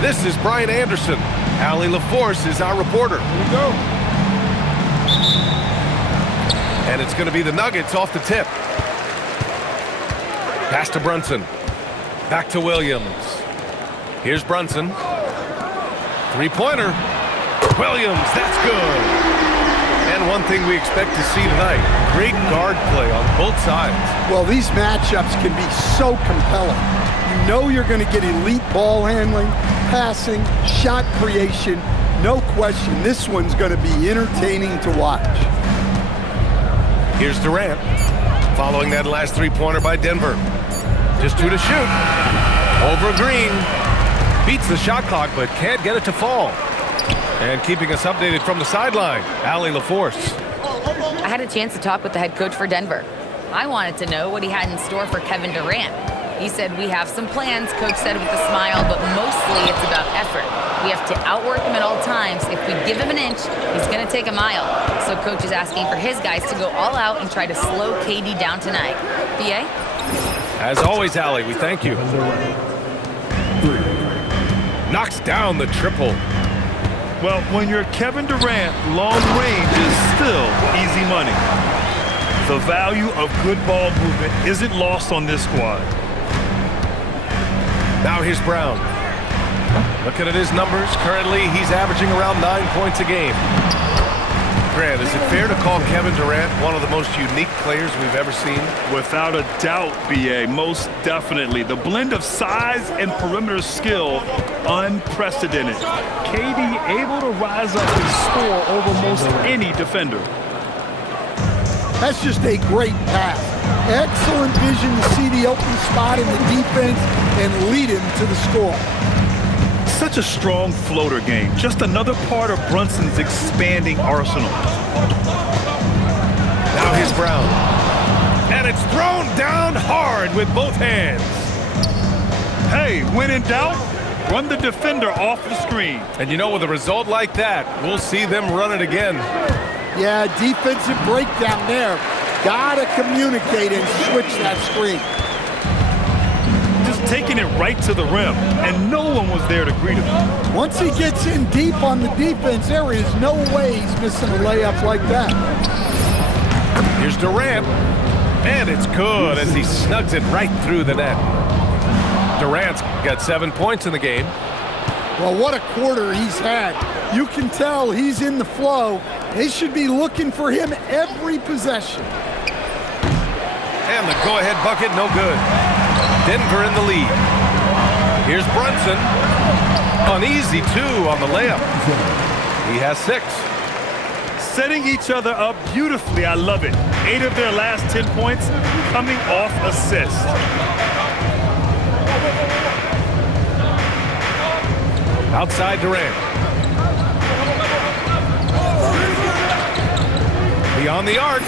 This is Brian Anderson. Allie LaForce is our reporter. Here we go. And it's going to be the Nuggets off the tip. Pass to Brunson. Back to Williams. Here's Brunson. Three-pointer. Williams, that's good. And one thing we expect to see tonight, great guard play on both sides. Well, these matchups can be so compelling. You know you're going to get elite ball handling, passing, shot creation. No question, this one's going to be entertaining to watch. Here's Durant, following that last three-pointer by Denver. Just 2 to shoot. Over Green. Beats the shot clock, but can't get it to fall. And keeping us updated from the sideline, Allie LaForce. I had a chance to talk with the head coach for Denver. I wanted to know what he had in store for Kevin Durant. He said, we have some plans, Coach said with a smile, but mostly it's about effort. We have to outwork him at all times. If we give him an inch, he's going to take a mile. So Coach is asking for his guys to go all out and try to slow KD down tonight. B.A.? As always, Allie, we thank you. Knocks down the triple. Well, when you're Kevin Durant, long range is still easy money. The value of good ball movement isn't lost on this squad. Now here's Brown. Looking at his numbers, currently he's averaging around 9 points a game. Grant, is it fair to call Kevin Durant one of the most unique players we've ever seen? Without a doubt, B.A., most definitely. The blend of size and perimeter skill, unprecedented. KD able to rise up and score over most any defender. That's just a great pass. Excellent vision to see the open spot in the defense and lead him to the score. Such a strong floater game. Just another part of Brunson's expanding arsenal. Now here's Brown. And it's thrown down hard with both hands. Hey, when in doubt, run the defender off the screen. And you know, with a result like that, we'll see them run it again. Yeah, defensive breakdown there. Gotta communicate and switch that screen. Just taking it right to the rim, and no one was there to greet him. Once he gets in deep on the defense, there is no way he's missing a layup like that. Here's Durant. And it's good as he snugs it right through the net. Durant's got 7 points in the game. Well, what a quarter he's had. You can tell he's in the flow. They should be looking for him every possession. And the go-ahead bucket, no good. Denver in the lead. Here's Brunson. An easy 2 on the layup. He has 6. Setting each other up beautifully, I love it. 8 of their last 10 points coming off assists. Outside Durant. Beyond the arc.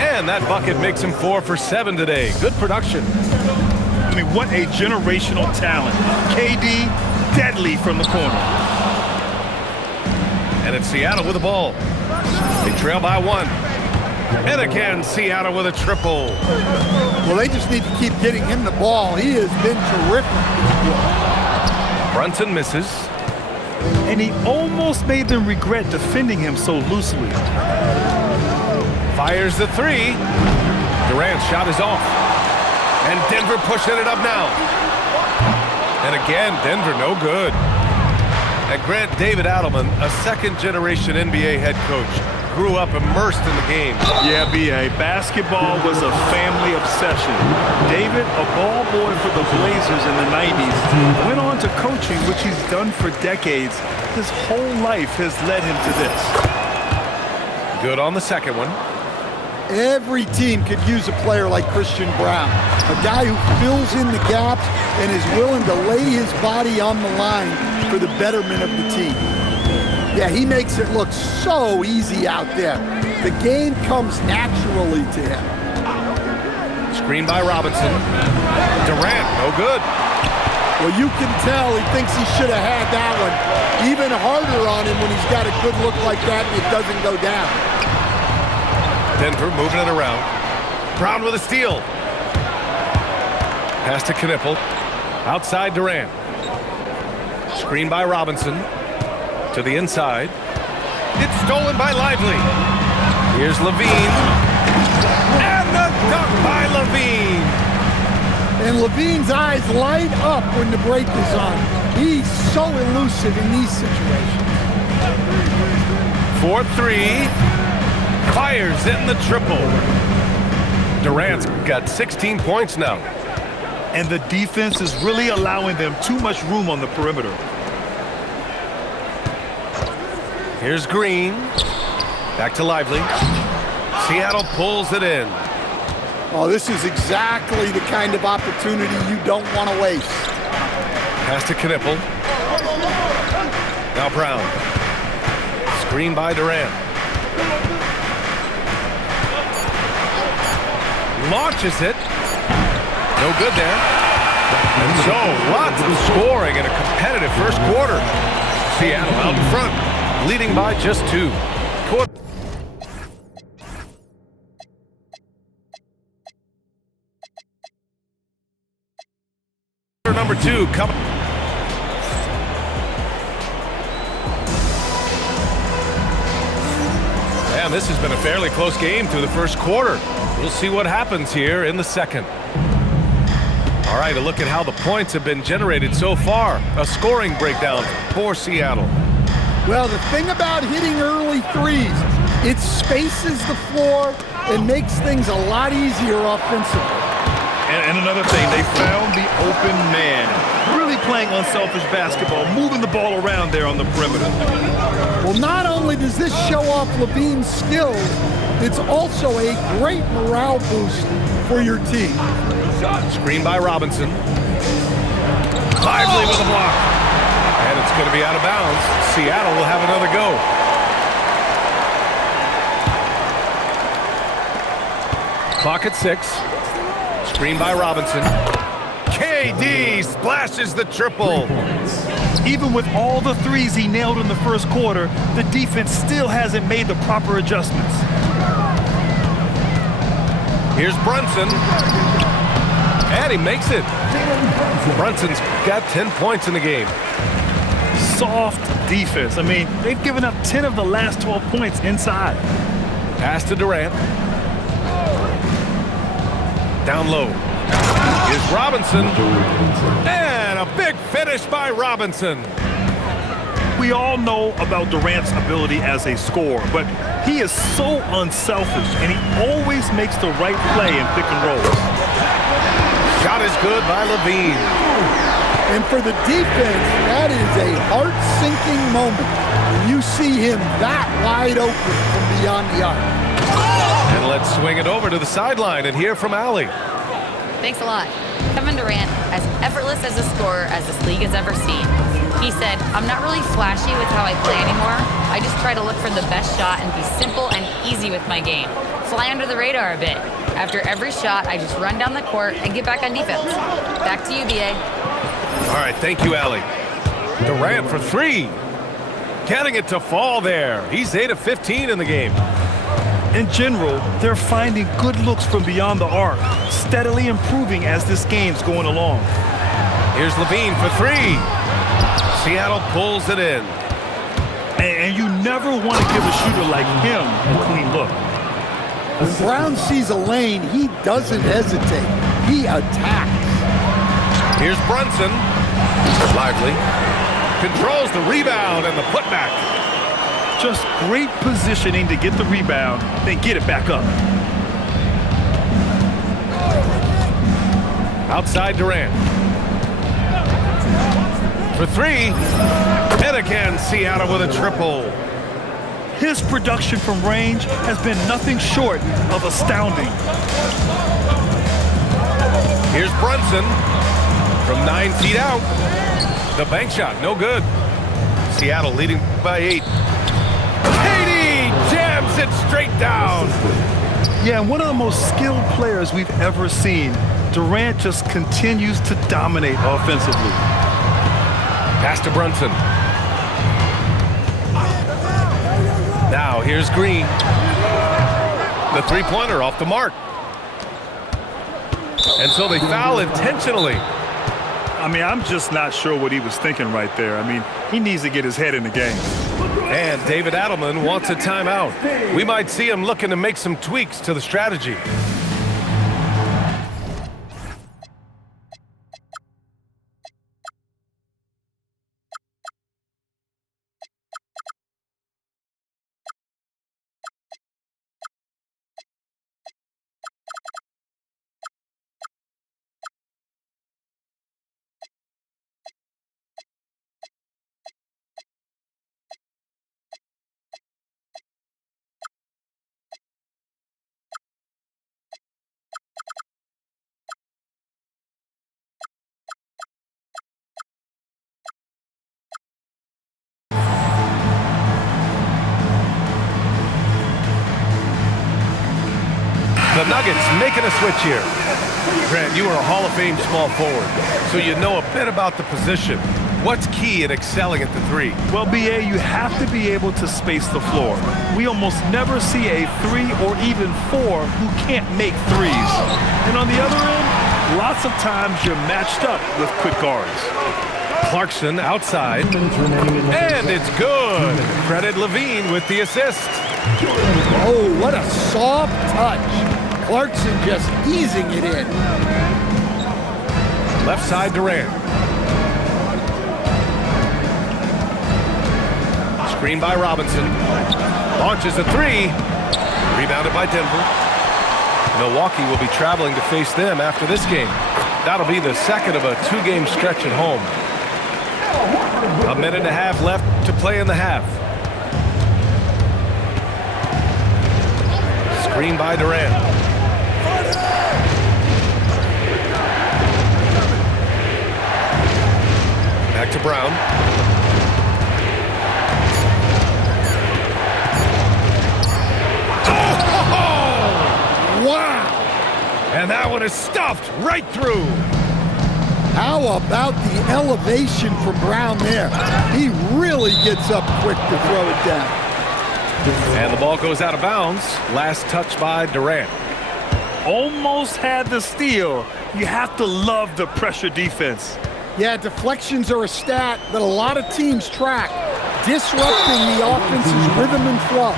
And that bucket makes him 4 for 7 today. Good production. I mean, what a generational talent. KD, deadly from the corner. And it's Seattle with the ball. They trail by 1. And again, Seattle with a triple. Well, they just need to keep getting him the ball. He has been terrific this quarter. Brunson misses. And he almost made them regret defending him so loosely. Fires the 3. Durant's shot is off. And Denver pushing it up now. And again, Denver no good. And Grant, David Adelman, a second-generation NBA head coach, grew up immersed in the game. Yeah, B.A., basketball was a family obsession. David, a ball boy for the Blazers in the 90s, went on to coaching, which he's done for decades. His whole life has led him to this. Good on the second one. Every team could use a player like Christian Braun, a guy who fills in the gaps and is willing to lay his body on the line for the betterment of the team. Yeah, he makes it look so easy out there. The game comes naturally to him. Screen by Robinson. Durant, no good. Well, you can tell he thinks he should have had that one. Even harder on him when he's got a good look like that and it doesn't go down. Denver moving it around. Brown with a steal. Pass to Knipple. Outside Durant. Screen by Robinson. To the inside. It's stolen by Lively. Here's Levine. And the dunk by Levine. And Levine's eyes light up when the break is on. He's so elusive in these situations. 4-3. Fires in the triple. Durant's got 16 points now. And the defense is really allowing them too much room on the perimeter. Here's Green. Back to Lively. Seattle pulls it in. Oh, this is exactly the kind of opportunity you don't want to waste. Pass to Knippel. Now Brown. Screen by Durant. Launches it. No good there. And so, lots of scoring in a competitive first quarter. Seattle out in front, leading by just 2. Number 2 coming. And this has been a fairly close game through the first quarter. We'll see what happens here in the second. All right, a look at how the points have been generated so far. A scoring breakdown for Seattle. Well, the thing about hitting early threes, it spaces the floor and makes things a lot easier offensively. And another thing, they found the open man. Really playing unselfish basketball, moving the ball around there on the perimeter. Well, not only does this show off Levine's skills, it's also a great morale boost for your team. Screen by Robinson. Lively with a block. And it's going to be out of bounds. Seattle will have another go. Clock at 6. Screen by Robinson. KD splashes the triple. Even with all the threes he nailed in the first quarter, the defense still hasn't made the proper adjustments. Here's Brunson. And he makes it. Brunson's got 10 points in the game. Soft defense. I mean, they've given up 10 of the last 12 points inside. Pass to Durant. Down low. Here's Robinson. And a big finish by Robinson. We all know about Durant's ability as a scorer, but he is so unselfish, and he always makes the right play in pick and rolls. Shot is good by Levine. And for the defense, that is a heart-sinking moment when you see him that wide open from beyond the arc. And let's swing it over to the sideline and hear from Allie. Thanks a lot. Kevin Durant, as effortless as a scorer as this league has ever seen. He said, I'm not really flashy with how I play anymore. I just try to look for the best shot and be simple and easy with my game. Fly under the radar a bit. After every shot, I just run down the court and get back on defense. Back to you, B.A. All right, thank you, Allie. Durant for 3. Getting it to fall there. He's 8 of 15 in the game. In general, they're finding good looks from beyond the arc, steadily improving as this game's going along. Here's Levine for 3. Seattle pulls it in. And you never want to give a shooter like him a clean look. When Brown sees a lane, he doesn't hesitate. He attacks. Here's Brunson. Lively. Controls the rebound and the putback. Just great positioning to get the rebound, then get it back up. Outside Durant. For 3. And again, Seattle with a triple. His production from range has been nothing short of astounding. Here's Brunson from 9 feet out. The bank shot, no good. Seattle leading by 8. KD jams it straight down. Yeah, one of the most skilled players we've ever seen. Durant just continues to dominate offensively. Pass to Brunson. Now here's Green. The three-pointer off the mark. And so they foul intentionally. I mean, I'm just not sure what he was thinking right there. I mean, he needs to get his head in the game. And David Adelman wants a timeout. We might see him looking to make some tweaks to the strategy. The Nuggets making a switch here. Grant, you are a Hall of Fame small forward, so you know a bit about the position. What's key in excelling at the three? Well, B.A., you have to be able to space the floor. We almost never see a 3 or even 4 who can't make threes. And on the other end, lots of times you're matched up with quick guards. Clarkson outside, and it's good. Credit Levine with the assist. Oh, what a soft touch. Clarkson just easing it in. Left side Durant. Screen by Robinson. Launches a three. Rebounded by Denver. Milwaukee will be traveling to face them after this game. That'll be the second of a two-game stretch at home. A minute and a half left to play in the half. Screen by Durant. Back to Brown. Oh! Wow! And that one is stuffed right through. How about the elevation from Brown there? He really gets up quick to throw it down. And the ball goes out of bounds. Last touch by Durant. Almost had the steal. You have to love the pressure defense. Yeah, deflections are a stat that a lot of teams track, disrupting the offense's rhythm and flow.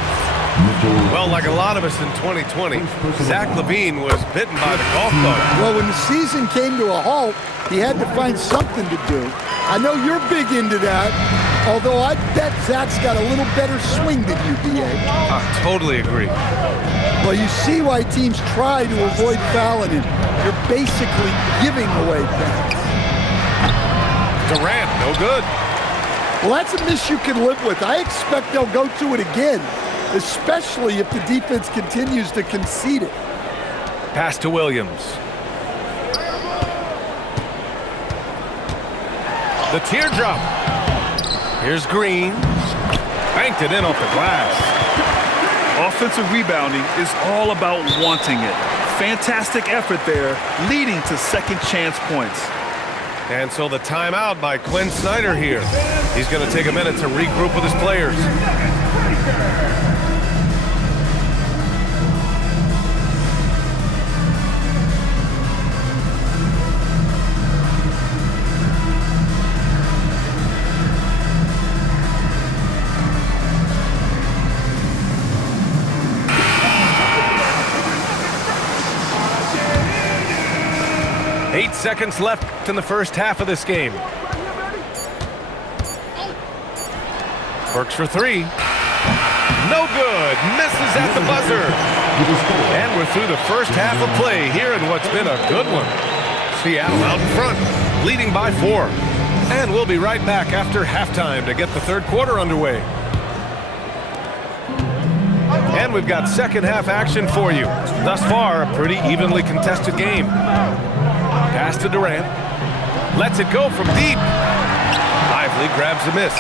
Well, like a lot of us in 2020, Zach LaVine was bitten by the golf bug. Well, when the season came to a halt, he had to find something to do. I know you're big into that, although I bet Zach's got a little better swing than you, B.A. I totally agree. Well, you see why teams try to avoid fouling him. You're basically giving away fouls. Durant, no good. Well, that's a miss you can live with. I expect they'll go to it again, especially if the defense continues to concede it. Pass to Williams. The teardrop. Here's Green. Banked it in off the glass. Offensive rebounding is all about wanting it. Fantastic effort there, leading to second chance points. And so the timeout by Quinn Snyder here. He's going to take a minute to regroup with his players. Eight seconds left in the first half of this game. Works for three. No good. Misses at the buzzer. And we're through the first half of play here in what's been a good one. Seattle out in front, leading by 4. And we'll be right back after halftime to get the third quarter underway. And we've got second half action for you. Thus far, a pretty evenly contested game. Pass to Durant. Lets it go from deep. Lively grabs a miss.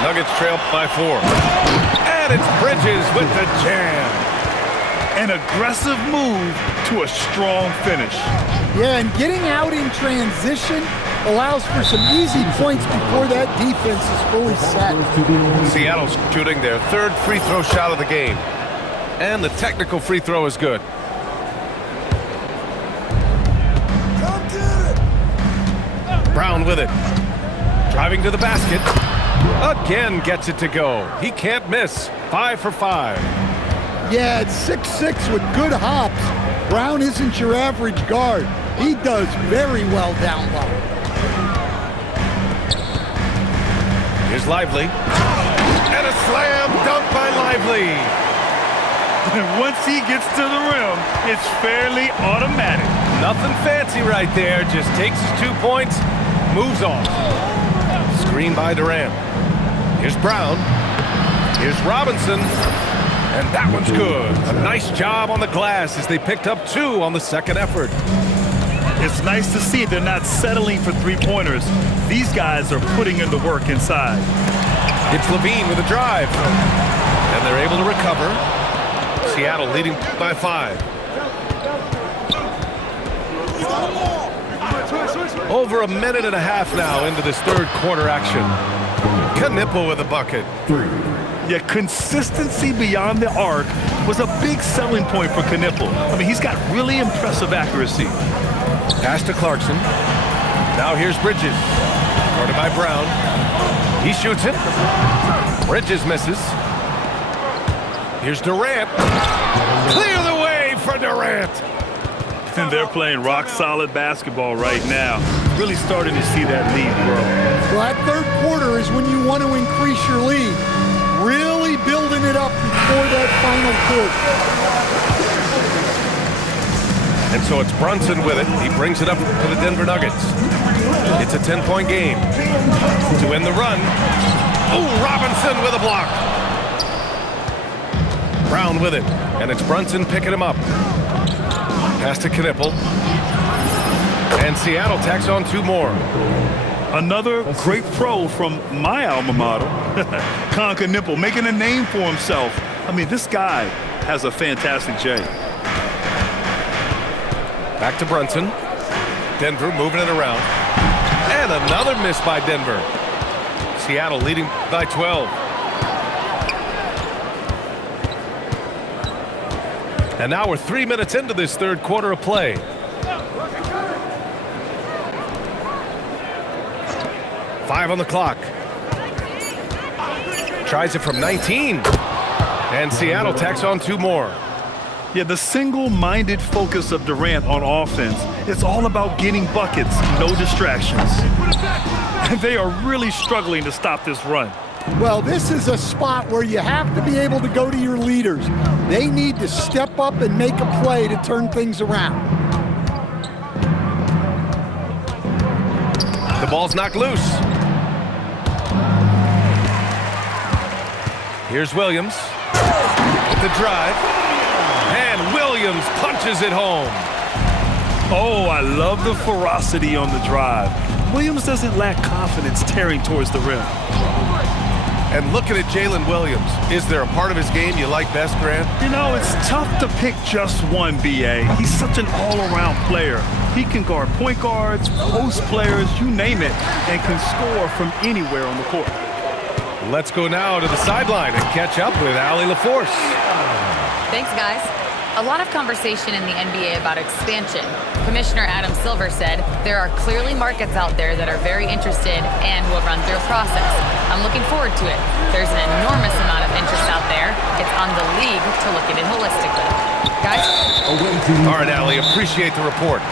Nuggets trail by 4. And it's Bridges with the jam. An aggressive move to a strong finish. Yeah, and getting out in transition allows for some easy points before that defense is fully set. Seattle's shooting their third free throw shot of the game. And the technical free throw is good. Brown with it. Driving to the basket. Again gets it to go. He can't miss. 5 for 5. Yeah, it's 6'6" with good hops. Brown isn't your average guard. He does very well down low. Here's Lively. And a slam dunk by Lively. Once he gets to the rim, it's fairly automatic. Nothing fancy right there. Just takes his 2 points, moves on. Screen by Durant. Here's Brown. Here's Robinson. And that one's good. A nice job on the glass as they picked up 2 on the second effort. It's nice to see they're not settling for three-pointers. These guys are putting in the work inside. It's Levine with a drive. And they're able to recover. Seattle leading by 5. Over a minute and a half now into this third quarter action. Knipple with a bucket. Yeah, consistency beyond the arc was a big selling point for Knipple. I mean, he's got really impressive accuracy. Pass to Clarkson. Now here's Bridges. Guarded by Brown. He shoots it. Bridges misses. Here's Durant. Clear the way for Durant. And they're playing rock-solid basketball right now. Really starting to see that lead grow. Well, that third quarter is when you want to increase your lead. Really building it up before that final quarter. And so it's Brunson with it. He brings it up for the Denver Nuggets. It's a 10-point game. To win the run. Oh, Robinson with a block. Brown with it. And it's Brunson picking him up. Pass to Knipple. And Seattle tacks on 2 more. Another great pro from my alma mater, Con Knipple, making a name for himself. I mean, this guy has a fantastic J. Back to Brunson. Denver moving it around. And another miss by Denver. Seattle leading by 12. And now we're 3 minutes into this third quarter of play. Five on the clock. Tries it from 19. And Seattle tacks on 2 more. Yeah, the single-minded focus of Durant on offense, it's all about getting buckets, no distractions. And they are really struggling to stop this run. Well, this is a spot where you have to be able to go to your leaders. They need to step up and make a play to turn things around. The ball's knocked loose. Here's Williams with the drive. And Williams punches it home. Oh, I love the ferocity on the drive. Williams doesn't lack confidence tearing towards the rim. And looking at Jalen Williams, is there a part of his game you like best, Grant? You know, it's tough to pick just one, B.A. He's such an all-around player. He can guard point guards, post players, you name it, and can score from anywhere on the court. Let's go now to the sideline and catch up with Allie LaForce. Thanks, guys. A lot of conversation in the NBA about expansion. Commissioner Adam Silver said there are clearly markets out there that are very interested and will run through a process. I'm looking forward to it. There's an enormous amount of interest out there. It's on the league to look at it holistically. Guys? All right, Allie, appreciate the report.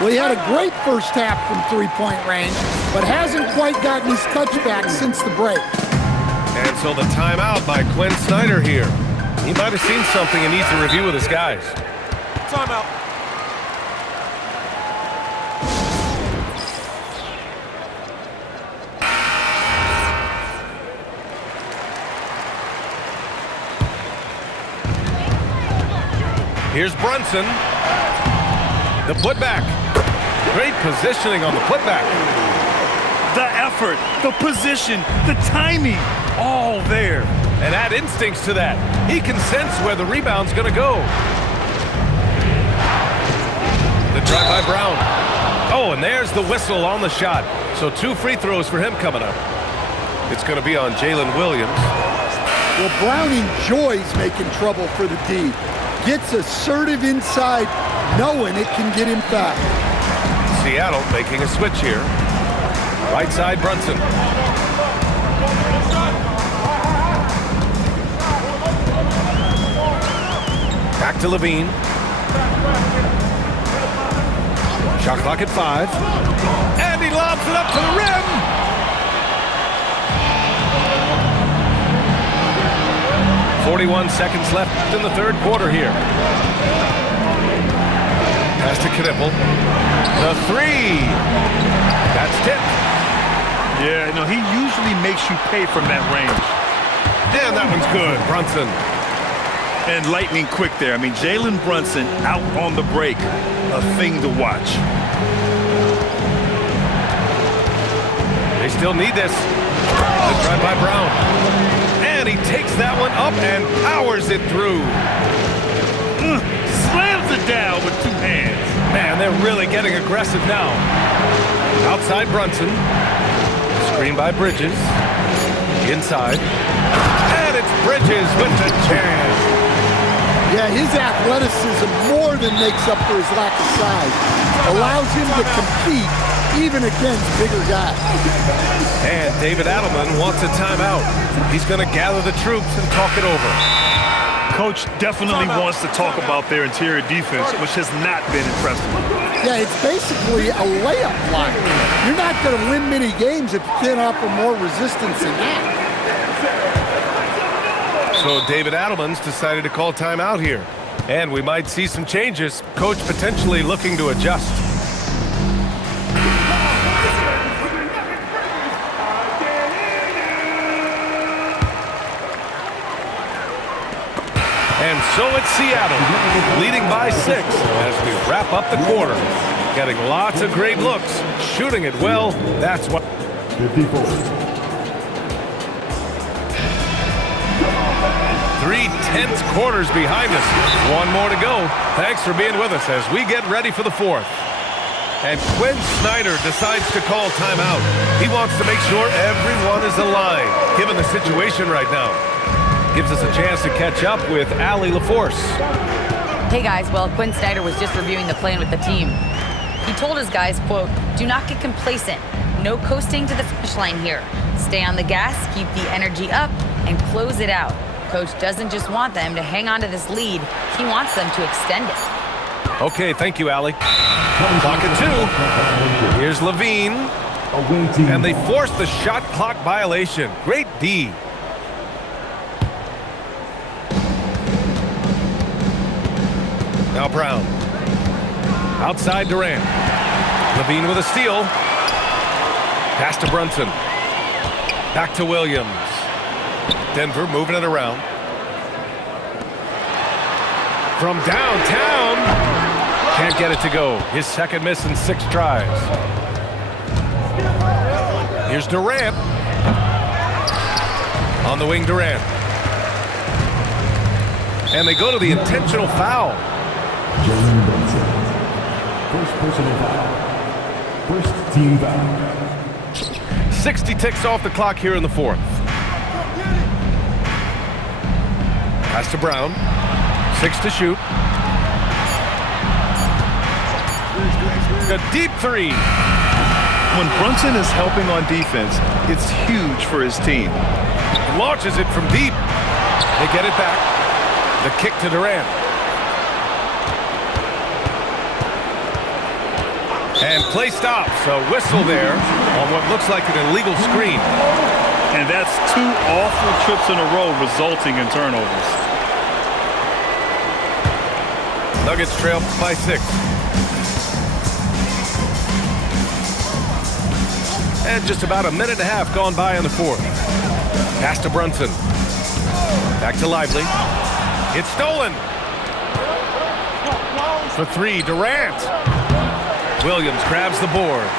Well, he had a great first half from three-point range, but hasn't quite gotten his touchback since the break. And so the timeout by Quinn Snyder here. He might have seen something and needs to review with his guys. Timeout. Here's Brunson. The putback. Great positioning on the putback. The effort, the position, the timing, all there. And add instincts to that. He can sense where the rebound's going to go. The drive by Brown. Oh, and there's the whistle on the shot. So 2 free throws for him coming up. It's going to be on Jalen Williams. Well, Brown enjoys making trouble for the D. Gets assertive inside, knowing it can get him fouled. Seattle making a switch here. Right side, Brunson. Back to Levine. Shot clock at 5. And he lobs it up to the rim. .41 seconds left in the third quarter here. Pass to Knipple. The 3. That's tipped. Yeah, no, he usually makes you pay from that range. And that one's good. Brunson. And lightning quick there. I mean, Jalen Brunson out on the break. A thing to watch. They still need this. Good drive by Brown. And he takes that one up and powers it through. Slams it down with 2 hands. Man, they're really getting aggressive now. Outside Brunson. Screen by Bridges. Inside. And it's Bridges with the chance. Yeah, his athleticism more than makes up for his lack of size. Allows him to compete even against bigger guys. And David Adelman wants a timeout. He's going to gather the troops and talk it over. Coach definitely wants to talk about their interior defense, which has not been impressive. Yeah, it's basically a layup line. You're not going to win many games if you can't offer more resistance than that. So David Adelman's decided to call timeout here. And we might see some changes. Coach potentially looking to adjust. And so it's Seattle, leading by 6 as we wrap up the quarter. Getting lots of great looks, shooting it well. That's what. 3 tense quarters behind us. One more to go. Thanks for being with us as we get ready for the 4th. And Quinn Snyder decides to call timeout. He wants to make sure everyone is aligned, given the situation right now. Gives us a chance to catch up with Allie LaForce. Hey guys, well, Quinn Snyder was just reviewing the plan with the team. He told his guys, quote, "Do not get complacent. No coasting to the finish line here. Stay on the gas, keep the energy up, and close it out." Coach doesn't just want them to hang on to this lead. He wants them to extend it. Okay, thank you, Allie. Clock at 2. Here's Levine. And they force the shot clock violation. Great D. Now Brown. Outside Durant. Levine with a steal. Pass to Brunson. Back to Williams. Denver moving it around. From downtown. Can't get it to go. His second miss in 6 tries. Here's Durant. On the wing, Durant. And they go to the intentional foul. Jalen Brunson. First personal foul. First team foul. 60 ticks off the clock here in the 4th. Pass to Brown. 6 to shoot. A deep 3. When Brunson is helping on defense, it's huge for his team. Launches it from deep. They get it back. The kick to Durant. And play stops. A whistle there on what looks like an illegal screen. And that's 2 awful trips in a row resulting in turnovers. Nuggets trail by 6. And just about a minute and a half gone by in the 4th. Pass to Brunson. Back to Lively. It's stolen. For 3, Durant. Williams grabs the board.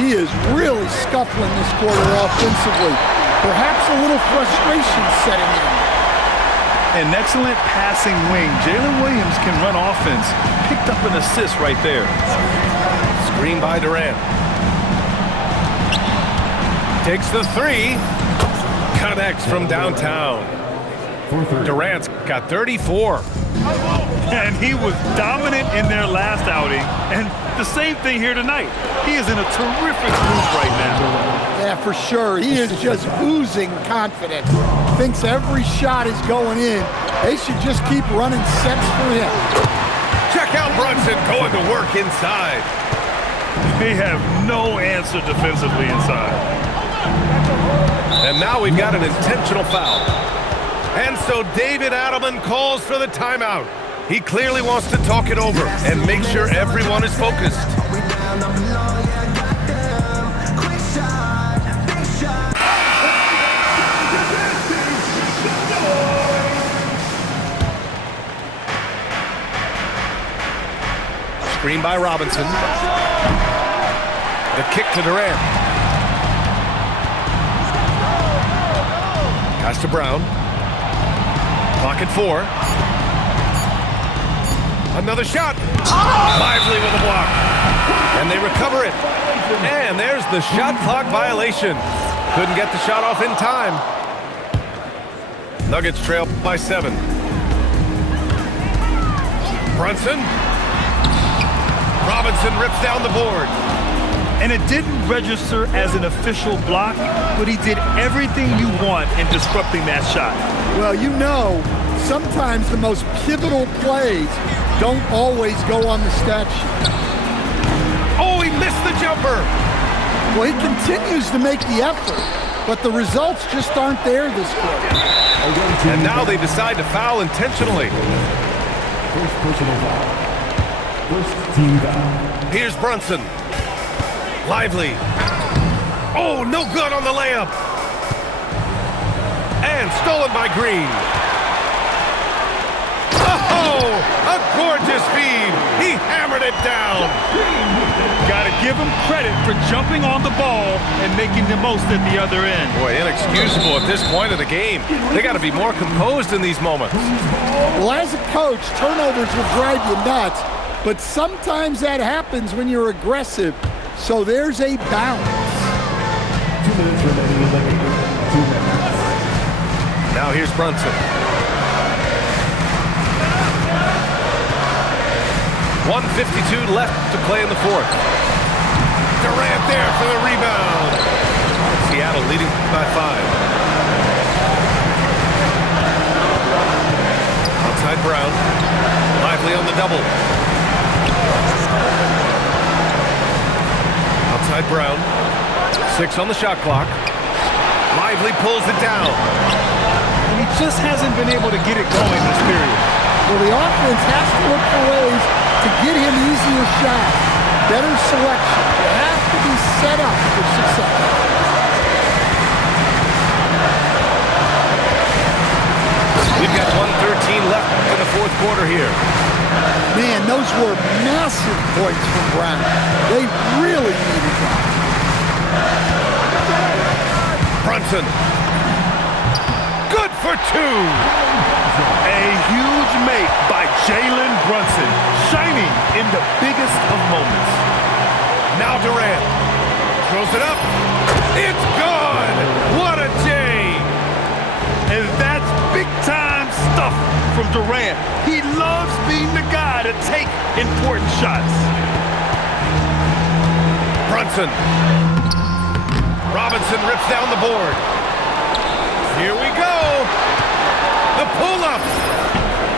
He is really scuffling this quarter offensively. Perhaps a little frustration setting in. An excellent passing wing. Jalen Williams can run offense. Picked up an assist right there. Screen by Durant. Takes the 3. Connects from downtown. Durant's got 34. And he was dominant in their last outing, and the same thing here tonight. He is in a terrific group right now. Yeah, for sure. He is just oozing confidence. Thinks every shot is going in. They should just keep running sets for him. Check out Brunson going to work inside. They have no answer defensively inside. And now we've got an intentional foul. And so David Adelman calls for the timeout. He clearly wants to talk it over and make sure everyone is focused. Screen by Robinson. The kick to Durant. Pass to Brown. Clock at 4. Another shot. Lively with a block. And they recover it. And there's the shot clock violation. Couldn't get the shot off in time. Nuggets trail by 7. Brunson. Robinson rips down the board. And it didn't register as an official block, but he did everything you want in disrupting that shot. Well, you know, sometimes the most pivotal plays don't always go on the stat sheet. Oh, he missed the jumper. Well, he continues to make the effort, but the results just aren't there this quarter. And now they decide to foul intentionally. First personal foul. First team foul. Here's Brunson. Lively. Oh, no good on the layup. And stolen by Green. Oh, a gorgeous feed. He hammered it down. Got to give him credit for jumping on the ball and making the most at the other end. Boy, inexcusable at this point of the game. They got to be more composed in these moments. Well, as a coach, turnovers will drive you nuts, but sometimes that happens when you're aggressive. So there's a balance. 2 minutes remaining in the game. 2 minutes. Now here's Brunson. 1:52 left to play in the fourth. Durant there for the rebound. Seattle leading by 5. Outside Brown. Lively on the double. Outside Brown. 6 on the shot clock. Lively pulls it down. And he just hasn't been able to get it going this period. Well, the offense has to look for ways to get him easier shots, better selection. You have to be set up for success. We've got 1:13 left in the fourth quarter here. Man, those were massive points from Brown. They really needed that. Brunson. Good for 2. A huge make by Jalen Brunson, shining in the biggest of moments. Now Durant. Throws it up. It's gone. What a J. And that's big-time stuff from Durant. He loves being the guy to take important shots. Brunson. Robinson rips down the board. Here we go. The pull-up.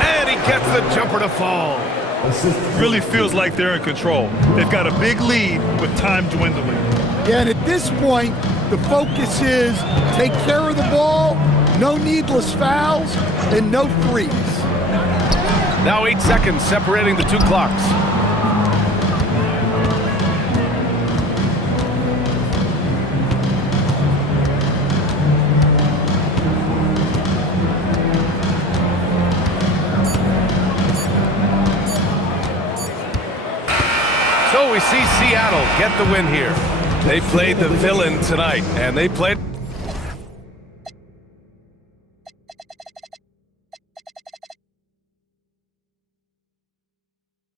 And he gets the jumper to fall. Really feels like they're in control. They've got a big lead with time dwindling. Yeah, and at this point, the focus is take care of the ball, no needless fouls, and no threes. Now 8 seconds separating the 2 clocks. So we see Seattle get the win here. They played the villain tonight, and they played